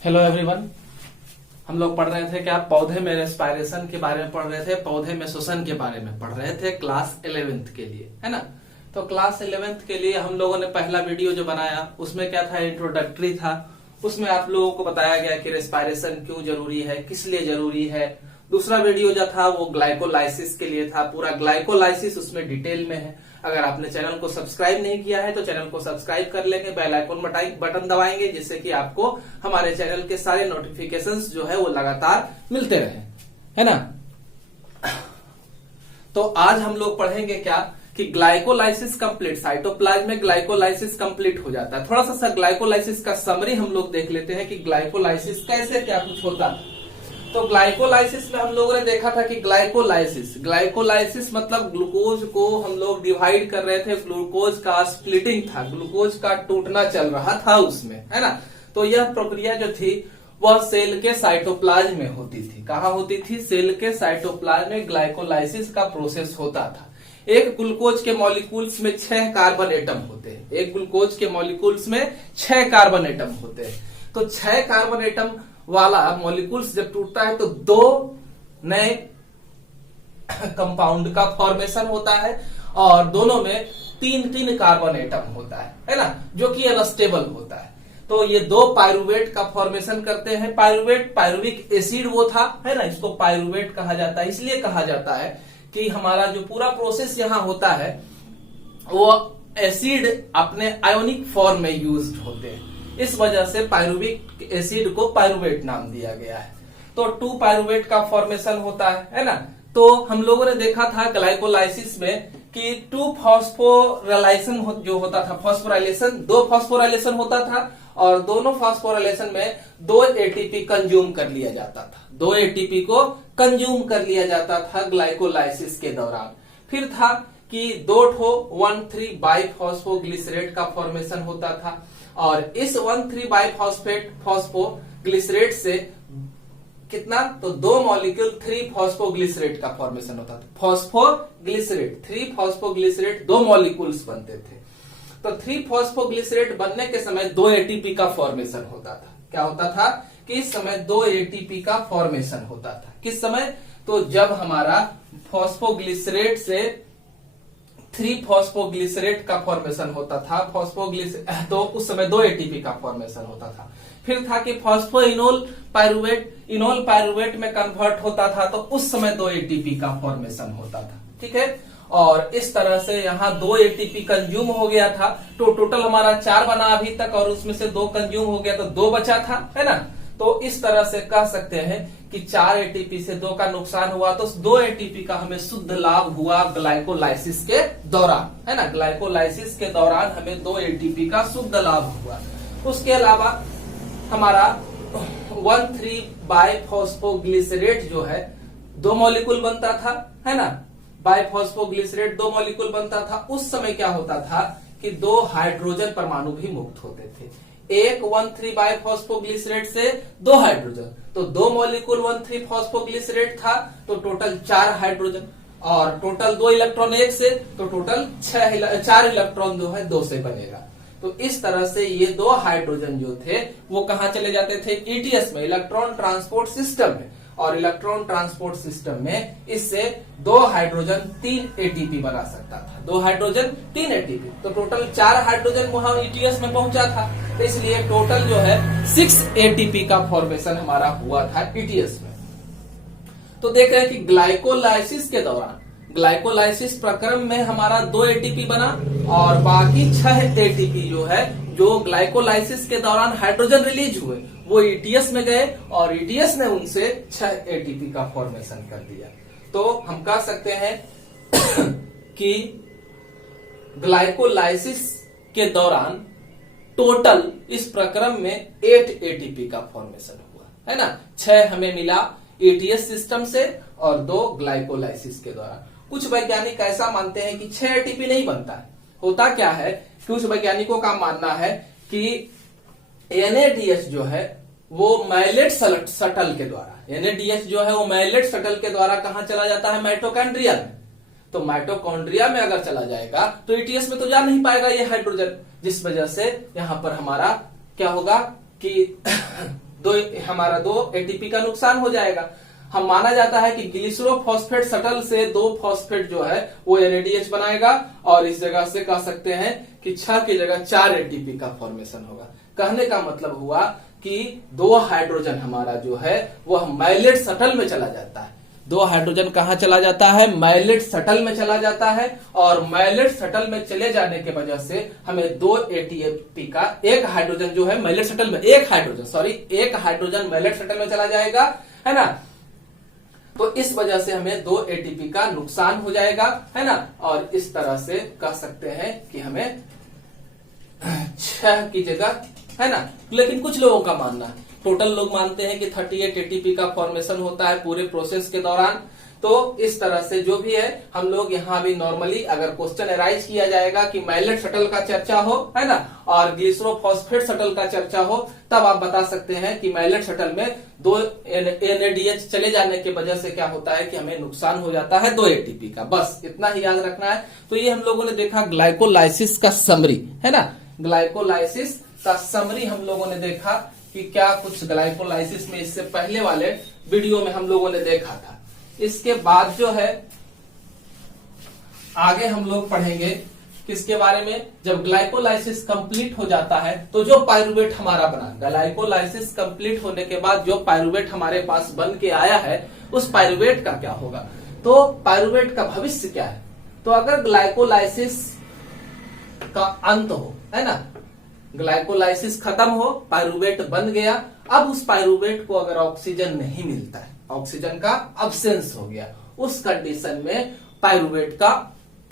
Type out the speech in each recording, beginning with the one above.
Hello everyone. हम लोग पढ़ रहे थे क्या, पौधे में रेस्पायरेशन के बारे में पढ़ रहे थे, पौधे में श्वसन के बारे में पढ़ रहे थे क्लास 11th के लिए, है ना। तो क्लास 11th के लिए हम लोगों ने पहला वीडियो जो बनाया उसमें क्या था, इंट्रोडक्टरी था। उसमें आप लोगों को बताया गया कि रेस्पायरेशन क्यों जरूरी है, किस लिए जरूरी है। दूसरा वीडियो जो था वो ग्लाइकोलाइसिस के लिए था, पूरा ग्लाइकोलाइसिस उसमें डिटेल में है। अगर आपने चैनल को सब्सक्राइब नहीं किया है तो चैनल को सब्सक्राइब कर लेंगे, बेल आइकन बटन दबाएंगे, जिससे कि आपको हमारे चैनल के सारे नोटिफिकेशंस जो है वो लगातार मिलते रहे, है ना। तो आज हम लोग पढ़ेंगे क्या कि ग्लाइकोलाइसिस कंप्लीट, साइटोप्लाज्म में ग्लाइकोलाइसिस कंप्लीट हो जाता है। थोड़ा सा ग्लाइकोलाइसिस का समरी हम लोग देख लेते हैं कि ग्लाइकोलाइसिस कैसे क्या कुछ होता है। तो ग्लाइकोलाइसिस में हम लोगों ने देखा था कि ग्लाइकोलाइसिस मतलब ग्लूकोज को हम लोग डिवाइड कर रहे थे, ग्लूकोज का स्प्लिटिंग था, ग्लूकोज का टूटना चल रहा था उसमें, है ना। तो यह प्रक्रिया जो थी वह सेल के साइटोप्लाज्म में होती थी। कहाँ होती थी? सेल के साइटोप्लाज्म में ग्लाइकोलाइसिस का प्रोसेस होता था। एक ग्लूकोज के मॉलिक्यूल्स में 6 कार्बन एटम होते हैं, एक ग्लूकोज के मॉलिक्यूल्स में 6 कार्बन एटम होते हैं। तो 6 कार्बन एटम वाला मॉलिक्यूल्स जब टूटता है तो 2 नए कंपाउंड का फॉर्मेशन होता है और दोनों में 3 कार्बन एटम होता है ना, जो कि अनस्टेबल होता है। तो ये 2 पायरुवेट का फॉर्मेशन करते हैं। पायरुवेट, पायरुविक एसिड वो था, है ना, इसको पायरुवेट कहा जाता है। इसलिए कहा जाता है कि हमारा जो पूरा प्रोसेस यहां होता है वो एसिड अपने आयोनिक फॉर्म में यूज्ड होते हैं, इस वजह से पायरुविक एसिड को पायरुवेट नाम दिया गया है। तो 2 पायरुवेट का फॉर्मेशन होता है ना। तो हम लोगों ने देखा था ग्लाइकोलाइसिस में कि 2 फॉस्फोराइलेशन जो होता था, फॉस्फोराइलेशन 2 फॉस्फोराइलेशन होता था और दोनों फॉस्फोराइलेशन में 2 एटीपी कंज्यूम कर लिया जाता था, 2 एटीपी को कंज्यूम कर लिया जाता था ग्लाइकोलाइसिस के दौरान। फिर था कि 2 1,3 बाइफॉस्फोग्लिसरेट का फॉर्मेशन होता था और इस 1,3 बाइफॉस्फोग्लिसरेट से कितना, तो 2 मॉलिक्यूल 3 फॉस्फोग्लिसरेट का फॉर्मेशन होता था। फॉस्फोग्लिसरेट 3 फॉस्फोग्लिसरेट 2 मॉलिक्यूल्स बनते थे। तो 3 फॉस्फोग्लिसरेट बनने के समय 2 एटीपी का फॉर्मेशन होता था। क्या होता था कि इस समय 2 एटीपी का फॉर्मेशन होता था। किस समय? तो जब हमारा फॉस्फोग्लिसरेट से 3 फॉस्फोग्लिसरेट का फॉर्मेशन होता था, तो उस समय 2 एटीपी का फॉर्मेशन होता था। फिर था कि फॉस्फोइनोल पायरुवेट, इनोल पायरुवेट में कन्वर्ट होता था, तो उस समय 2 एटीपी का फॉर्मेशन होता था, ठीक है। और इस तरह से यहाँ 2 एटीपी कंज्यूम हो गया था, तो टोटल हमारा 4 बना अभी तक और उसमें से 2 कंज्यूम हो गया तो 2 बचा था, है ना। तो इस तरह से कह सकते हैं कि 4 एटीपी से 2 का नुकसान हुआ, तो 2 एटीपी का हमें शुद्ध लाभ हुआ ग्लाइकोलाइसिस के दौरान, है ना। ग्लाइकोलाइसिस के दौरान हमें 2 एटीपी का शुद्ध लाभ हुआ। उसके अलावा हमारा 1,3 बाइफॉस्फोग्लिसरेट जो है 2 मॉलिक्यूल बनता था, है ना। बाइफॉस्फोग्लिसरेट 2 मॉलिक्यूल बनता था। उस समय क्या होता था कि 2 हाइड्रोजन परमाणु भी मुक्त होते थे। एक 1,3 बाइफॉस्फोग्लिसरेट से 2 हाइड्रोजन, तो 2 मॉलिक्यूल 1,3 फॉस्फोग्लिसरेट था, तो टोटल 4 हाइड्रोजन और टोटल 2 इलेक्ट्रॉन एक से, तो टोटल 4 इलेक्ट्रॉन जो है 2 से बनेगा। तो इस तरह से ये 2 हाइड्रोजन जो थे वो कहां चले जाते थे? ईटीएस में, इलेक्ट्रॉन ट्रांसपोर्ट सिस्टम में। और इलेक्ट्रॉन ट्रांसपोर्ट सिस्टम में इससे 2 हाइड्रोजन 3 एटीपी बना सकता था, 2 हाइड्रोजन 3 एटीपी, तो टोटल 4 हाइड्रोजन वहां ईटीएस में पहुंचा था। तो इसलिए टोटल जो है 6 एटीपी का फॉर्मेशन हमारा हुआ था ईटीएस में। तो देख रहे हैं कि ग्लाइकोलाइसिस के दौरान, ग्लाइकोलाइसिस प्रक्रम में हमारा 2 एटीपी बना और बाकी 6 एटीपी जो है, जो ग्लाइकोलाइसिस के दौरान हाइड्रोजन रिलीज हुए वो ईटीएस में गए और ईटीएस ने उनसे 6 एटीपी का फॉर्मेशन कर दिया। तो हम कह सकते हैं कि ग्लाइकोलाइसिस के दौरान टोटल इस प्रक्रम में 8 एटीपी का फॉर्मेशन हुआ, है ना। 6 हमें मिला ईटीएस सिस्टम से और 2 ग्लाइकोलाइसिस के दौरान। कुछ वैज्ञानिक ऐसा मानते हैं कि 6 एटीपी नहीं बनता है। होता क्या है, कुछ वैज्ञानिकों का मानना है कि एनएडीएच जो है वो मैलेट शटल के द्वारा, एनएडीएच जो है वो मैलेट शटल के द्वारा कहां चला जाता है? माइटोकॉन्ड्रिया में। तो माइटोकॉन्ड्रिया में अगर चला जाएगा तो ईटीएस में तो जा नहीं पाएगा ये हाइड्रोजन, जिस वजह से यहां पर हमारा क्या होगा कि हमारा 2 एटीपी का नुकसान हो जाएगा। हम माना जाता है कि ग्लिसरोफॉस्फेट शटल से 2 फॉस्फेट जो है वो NADH बनाएगा और इस जगह से कह सकते हैं कि 6 की जगह 4 एटीपी का फॉर्मेशन होगा। कहने का मतलब हुआ कि 2 हाइड्रोजन हमारा जो है वह मैलेट शटल में चला जाता है। 2 हाइड्रोजन कहां चला जाता है? मैलेट शटल में चला जाता है और मैलेट शटल में चले जाने के वजह से हमें 2 एटीपी का एक हाइड्रोजन जो है मैलेट शटल में एक हाइड्रोजन मैलेट शटल में चला जाएगा, है ना। तो इस वजह से हमें 2 एटीपी का नुकसान हो जाएगा, है ना। और इस तरह से कह सकते हैं कि हमें 6 की जगह, है ना। लेकिन कुछ लोगों का मानना है, टोटल लोग मानते हैं कि 38 एटीपी का फॉर्मेशन होता है पूरे प्रोसेस के दौरान। तो इस तरह से जो भी है हम लोग यहाँ भी नॉर्मली अगर क्वेश्चन अराइज किया जाएगा कि मैलेट शटल का चर्चा हो, है ना, और ग्लिसरोफॉस्फेट शटल का चर्चा हो, तब आप बता सकते हैं कि मैलेट शटल में 2 NADH चले जाने की वजह से क्या होता है कि हमें नुकसान हो जाता है 2 एटीपी का। बस इतना ही याद रखना है। तो ये हम लोगों ने देखा ग्लाइकोलाइसिस का समरी, है ना। ग्लाइकोलाइसिस का समरी हम लोगों ने देखा कि क्या कुछ ग्लाइकोलाइसिस में इससे पहले वाले वीडियो में हम लोगों ने देखा था। इसके बाद जो है आगे हम लोग पढ़ेंगे किसके बारे में, जब ग्लाइकोलाइसिस कंप्लीट हो जाता है तो जो पाइरुवेट हमारा बना, ग्लाइकोलाइसिस कंप्लीट होने के बाद जो पाइरुवेट हमारे पास बन के आया है उस पाइरुवेट का क्या होगा, तो पाइरुवेट का भविष्य क्या है। तो अगर ग्लाइकोलाइसिस का अंत हो, है ना, ग्लाइकोलाइसिस खत्म हो, पाइरुवेट बन गया, अब उस पाइरुवेट को अगर ऑक्सीजन नहीं मिलता है, ऑक्सीजन का अब्सेंस हो गया, उस कंडीशन में पाइरुवेट का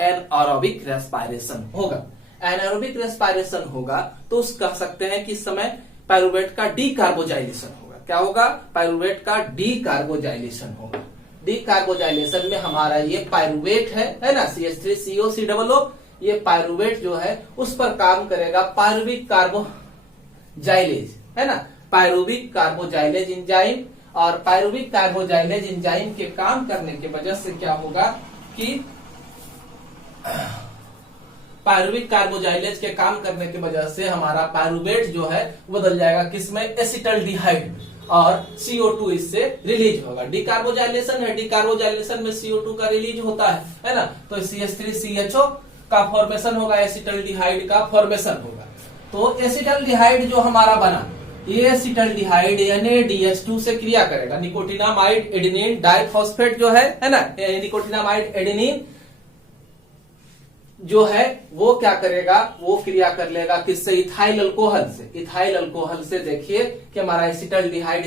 एनारोबिक रेस्पिरेशन होगा। एनारोबिक रेस्पिरेशन होगा तो उस कह सकते हैं कि इस समय पाइरुवेट का डीकार्बोजाइलेशन होगा। क्या होगा? पाइरुवेट का डीकार्बोजाइलेशन होगा। डीकार्बोजाइलेशन में हमारा ये पाइरुवेट है ना, CH3COCOO, ये पाइरुवेट जो है उस पर काम करेगा पाइरुविक कार्बोजाइलेज, है ना, पाइरुविक कार्बोजाइलेज एंजाइम। और पाइरुविक कार्बोजाइलेज एंजाइम के काम करने की वजह से क्या होगा कि पाइरुविक कार्बोजाइलेज के काम करने की वजह से हमारा पाइरुवेट जो है बदल जाएगा किसमें? एसिटल्डिहाइड, और CO2 इससे रिलीज होगा। डीकार्बोजाइलेशन है, डीकार्बोजाइलेशन में CO2 का रिलीज होता है ना, तो CH3CHO का फॉर्मेशन होगा, एसिटल्डिहाइड का फॉर्मेशन होगा। तो एसिटल्डिहाइड जो हमारा बना, ये एसिटल्डिहाइड NADH2 से क्रिया करेगा। निकोटिनामाइड एडेनिन डाइफॉस्फेट जो है ना, निकोटिनामाइड एडेनिन जो है वो क्या करेगा, वो क्रिया कर लेगा किससे? इथाइल अल्कोहल से। इथाइल अल्कोहल से देखिए कि हमारा एसिटल्डिहाइड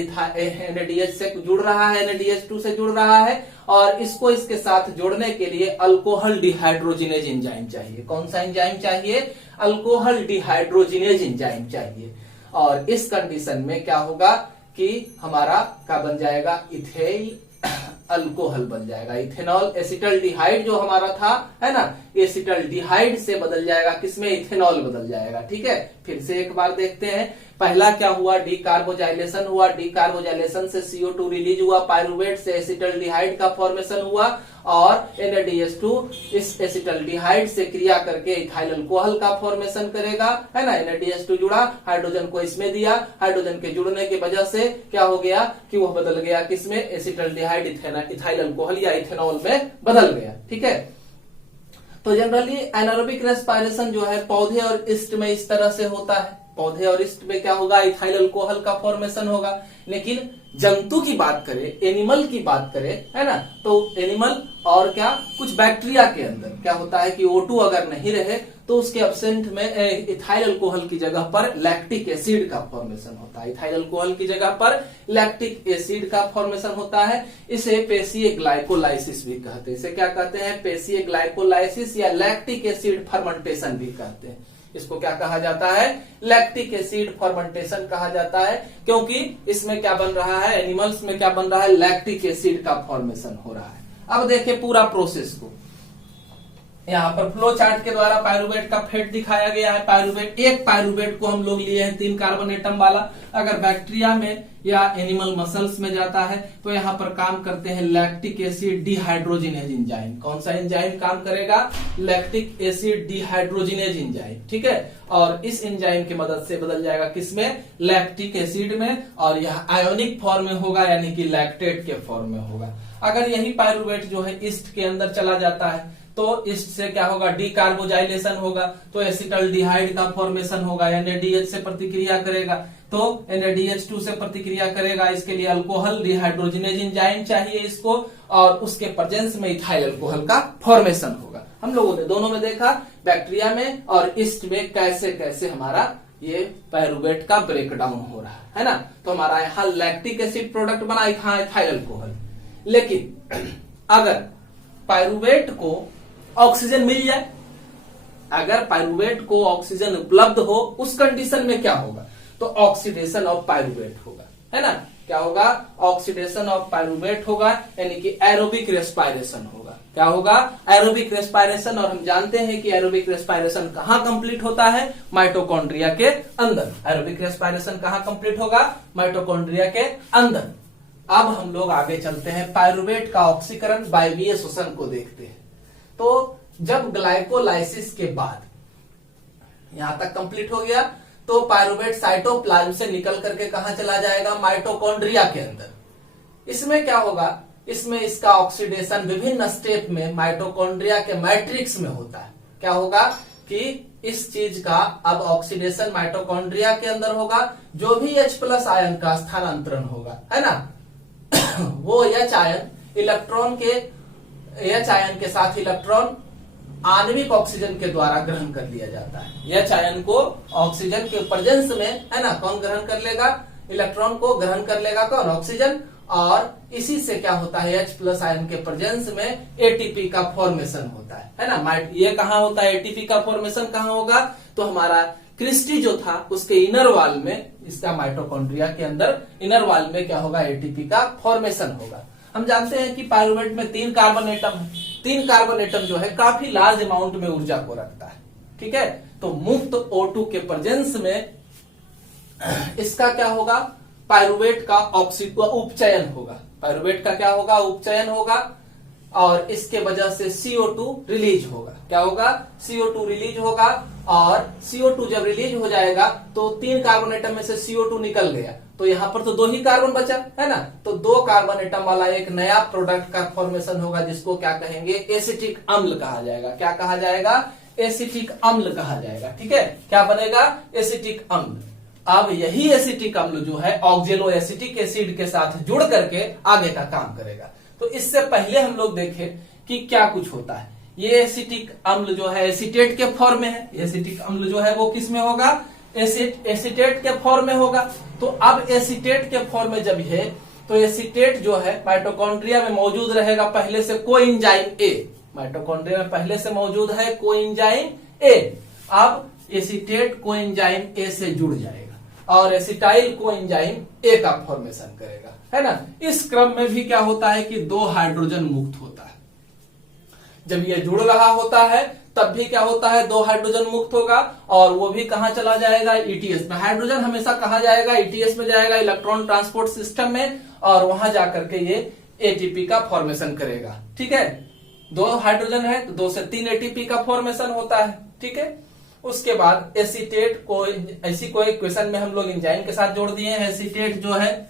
NADH से जुड़ रहा है, NADH2 से जुड़ रहा है, और इसको इसके साथ जोड़ने के लिए अल्कोहल डिहाइड्रोजिनेज एंजाइम चाहिए। कौन सा एंजाइम चाहिए? अल्कोहल डिहाइड्रोजिनेज एंजाइम चाहिए। और इस कंडीशन में क्या होगा कि हमारा क्या बन जाएगा? इथेल अल्कोहल बन जाएगा। इथेनॉल, एसिटल्डिहाइड जो हमारा था, है ना, एसिटल्डिहाइड से बदल जाएगा किसमें? इथेनॉल बदल जाएगा। ठीक है, फिर से एक बार देखते हैं। पहला क्या हुआ? डीकार्बोजाइलेशन हुआ, डीकार्बोजाइलेशन से CO2 रिलीज हुआ, पाइरुवेट से एसिटल्डिहाइड का फॉर्मेशन हुआ, और NADH2 इस एसिटल्डिहाइड से क्रिया करके इथाइल अल्कोहल का फॉर्मेशन करेगा, है ना। NADH2 जुड़ा, हाइड्रोजन को इसमें दिया, हाइड्रोजन के जुड़ने की वजह से क्या हो गया कि वह बदल गया किसमें? एसिटल्डिहाइड इथाइल अल्कोहल या इथेनॉल में बदल गया। ठीक है, तो जनरली एनारोबिक रेस्पिरेशन जो है पौधे और ईस्ट में इस तरह से होता है। पौधे और ईस्ट में क्या होगा? इथाइल अल्कोहल का फॉर्मेशन होगा। लेकिन जंतु की बात करें, एनिमल की बात करें, है ना, तो एनिमल और क्या कुछ बैक्टीरिया के अंदर क्या होता है कि O2 अगर नहीं रहे तो उसके एब्सेंट में इथाइल अल्कोहल की जगह पर लैक्टिक एसिड का फॉर्मेशन होता है। इथाइल अल्कोहल की जगह पर लैक्टिक एसिड का फॉर्मेशन होता है। इसे पेशीय ग्लाइकोलाइसिस भी कहते हैं। इसे क्या कहते हैं? पेशीय ग्लाइकोलाइसिस या लैक्टिक एसिड फर्मेंटेशन भी कहते हैं। इसको क्या कहा जाता है? लैक्टिक एसिड फर्मेंटेशन कहा जाता है, क्योंकि इसमें क्या बन रहा है? एनिमल्स में क्या बन रहा है? लैक्टिक एसिड का फॉर्मेशन हो रहा है। अब देखिए पूरा प्रोसेस को। यहाँ पर फ्लो चार्ट के द्वारा पायरुवेट का फेट दिखाया गया है। पायरुवेट, एक पायरुवेट को हम लोग लिए हैं 3 कार्बन एटम वाला। अगर बैक्टीरिया में या एनिमल मसल्स में जाता है तो यहाँ पर काम करते हैं लैक्टिक एसिड डिहाइड्रोजिनेज एंजाइम। कौन सा एंजाइम काम करेगा? लैक्टिक एसिड डिहाइड्रोजिनेज एंजाइम, ठीक है। और इस एंजाइम की मदद से बदल जाएगा किसमें? लैक्टिक एसिड में, और यह आयोनिक फॉर्म में होगा, यानी कि लैक्टेट के फॉर्म में होगा। अगर यही पायरुवेट जो है ईस्ट के अंदर चला जाता है तो ईस्ट से क्या होगा? डीकार्बोजाइलेशन होगा, तो एसिटल्डिहाइड का फॉर्मेशन होगा। NADH से प्रतिक्रिया करेगा तो NADH2 से प्रतिक्रिया करेगा। इसके लिए अल्कोहल डिहाइड्रोजिनेज एंजाइम चाहिए इसको, और उसके प्रेजेंस में इथाइल अल्कोहल का फॉर्मेशन होगा। हम लोगों ने दोनों में देखा, बैक्टीरिया में और ईस्ट में कैसे कैसे हमारा ये पायरुवेट का ब्रेकडाउन हो रहा है ना। तो हमारा यहाँ लैक्टिक एसिड प्रोडक्ट बना, यहाँ इथाइल अल्कोहल। लेकिन अगर पायरुवेट को ऑक्सीजन मिल जाए, अगर पायरुवेट को ऑक्सीजन उपलब्ध हो, उस कंडीशन में क्या होगा? तो ऑक्सीडेशन ऑफ पायरुवेट होगा, है ना। क्या होगा? ऑक्सीडेशन ऑफ पायरुवेट होगा, यानी कि एरोबिक रेस्पायरेशन होगा। क्या होगा? Aerobic respiration. और हम जानते हैं कि एरोबिक रेस्पायरेशन कहाँ कंप्लीट होता है? माइटोकॉन्ड्रिया के अंदर। एरोबिक रेस्पायरेशन कहाँ कंप्लीट होगा? माइटोकॉन्ड्रिया के अंदर। अब हम लोग आगे चलते हैं, पायरुवेट का ऑक्सीकरण वायवीय श्वसन को देखते हैं। तो जब ग्लाइकोलाइसिस के बाद यहां तक कंप्लीट हो गया तो पायरुवेट साइटोप्लाज्म से निकल करके कहां चला जाएगा? माइटोकॉन्ड्रिया के अंदर। इसमें क्या होगा? इसमें इसका ऑक्सीडेशन विभिन्न स्टेप में माइटोकॉन्ड्रिया के मैट्रिक्स में होता है। क्या होगा कि इस चीज का अब ऑक्सीडेशन माइटोकॉन्ड्रिया के अंदर होगा। जो भी H+ आयन का स्थानांतरण होगा, है ना, वो H आयन इलेक्ट्रॉन के, H आयन के साथ इलेक्ट्रॉन आणविक ऑक्सीजन के द्वारा ग्रहण कर लिया जाता है। H आयन को ऑक्सीजन के प्रेजेंस में, है ना, कौन ग्रहण कर लेगा? इलेक्ट्रॉन को ग्रहण कर लेगा कौन? ऑक्सीजन। और इसी से क्या होता है? H+ आयन के प्रेजेंस में एटीपी का फॉर्मेशन होता है ना। ये कहाँ होता है? एटीपी का फॉर्मेशन कहाँ होगा? तो हमारा क्रिस्टी जो था उसके इनर वॉल में, इसका माइटोकॉन्ड्रिया के अंदर इनर वॉल में क्या होगा? एटीपी का फॉर्मेशन होगा। हम जानते हैं कि पायरुवेट में 3 कार्बन एटम, 3 कार्बन एटम जो है काफी लार्ज अमाउंट में ऊर्जा को रखता है, ठीक है। तो मुक्त O2 के प्रेजेंस में इसका क्या होगा? पायरुवेट का उपचयन होगा। पायरुवेट का क्या होगा? उपचयन होगा, और इसके वजह से CO2 रिलीज होगा। क्या होगा? CO2 रिलीज होगा, और CO2 जब रिलीज हो जाएगा तो 3 कार्बन एटम में से CO2 निकल गया, तो यहाँ पर तो 2 ही कार्बन बचा, है ना। तो 2 कार्बन एटम वाला एक नया प्रोडक्ट का फॉर्मेशन होगा, जिसको क्या कहेंगे? एसिटिक अम्ल कहा जाएगा। क्या कहा जाएगा? एसिटिक अम्ल कहा जाएगा, ठीक है। क्या बनेगा? एसिटिक अम्ल। अब यही एसिटिक अम्ल जो है ऑक्जेलो एसिटिक एसिड के साथ जुड़ करके आगे का काम करेगा। तो इससे पहले हम लोग देखें कि क्या कुछ होता है। ये एसिटिक अम्ल जो है एसीटेट के फॉर्म में है। एसिटिक अम्ल जो है वो किस में होगा? एसीटेट के फॉर्म में होगा। तो अब एसीटेट के फॉर्म में जब है तो एसीटेट जो है माइटोकॉन्ड्रिया में मौजूद रहेगा पहले से कोएंजाइम ए। माइटोकॉन्ड्रिया में पहले से मौजूद है कोएंजाइम ए। अब एसीटेट कोएंजाइम ए से जुड़ जाएगा और एसिटाइल कोएंजाइम ए का फॉर्मेशन करेगा, है ना। इस क्रम में भी क्या होता है कि 2 हाइड्रोजन मुक्त होता है। जब ये जुड़ रहा होता है तब भी क्या होता है? 2 हाइड्रोजन मुक्त होगा, और वो भी कहां चला जाएगा? ETS में। हाइड्रोजन हमेशा कहां जाएगा? ETS में जाएगा, इलेक्ट्रॉन ट्रांसपोर्ट सिस्टम में, और वहां जाकर के ये ATP का फॉर्मेशन करेगा, ठीक है। 2 हाइड्रोजन है तो 2 से 3 ATP का फॉर्मेशन होता है, ठीक है। उसके बाद एसीटेट को, ऐसी कोई इक्वेशन में हम लोग एंजाइम के साथ जोड़ दिए हैं। एसीटेट जो है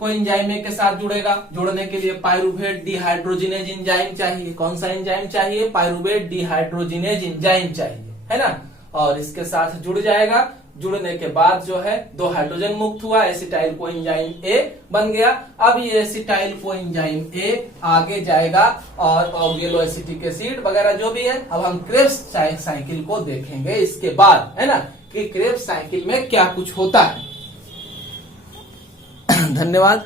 कोएंजाइम ए के साथ जुड़ेगा। जुड़ने के लिए पायरुवेट डिहाइड्रोजिनेज एंजाइम चाहिए। कौन सा एंजाइम चाहिए? पायरुवेट डिहाइड्रोजिनेज एंजाइम चाहिए, है ना। और इसके साथ जुड़ जाएगा। जुड़ने के बाद जो है 2 हाइड्रोजन मुक्त हुआ, एसिटाइल कोएंजाइम ए बन गया। अब ये एसिटाइल कोएंजाइम ए आगे जाएगा और ऑक्जेलो एसिटिक एसिड वगैरह जो भी है। अब हम क्रेब्स साइकिल को देखेंगे इसके बाद, है ना, कि क्रेब्स साइकिल में क्या कुछ होता है। धन्यवाद।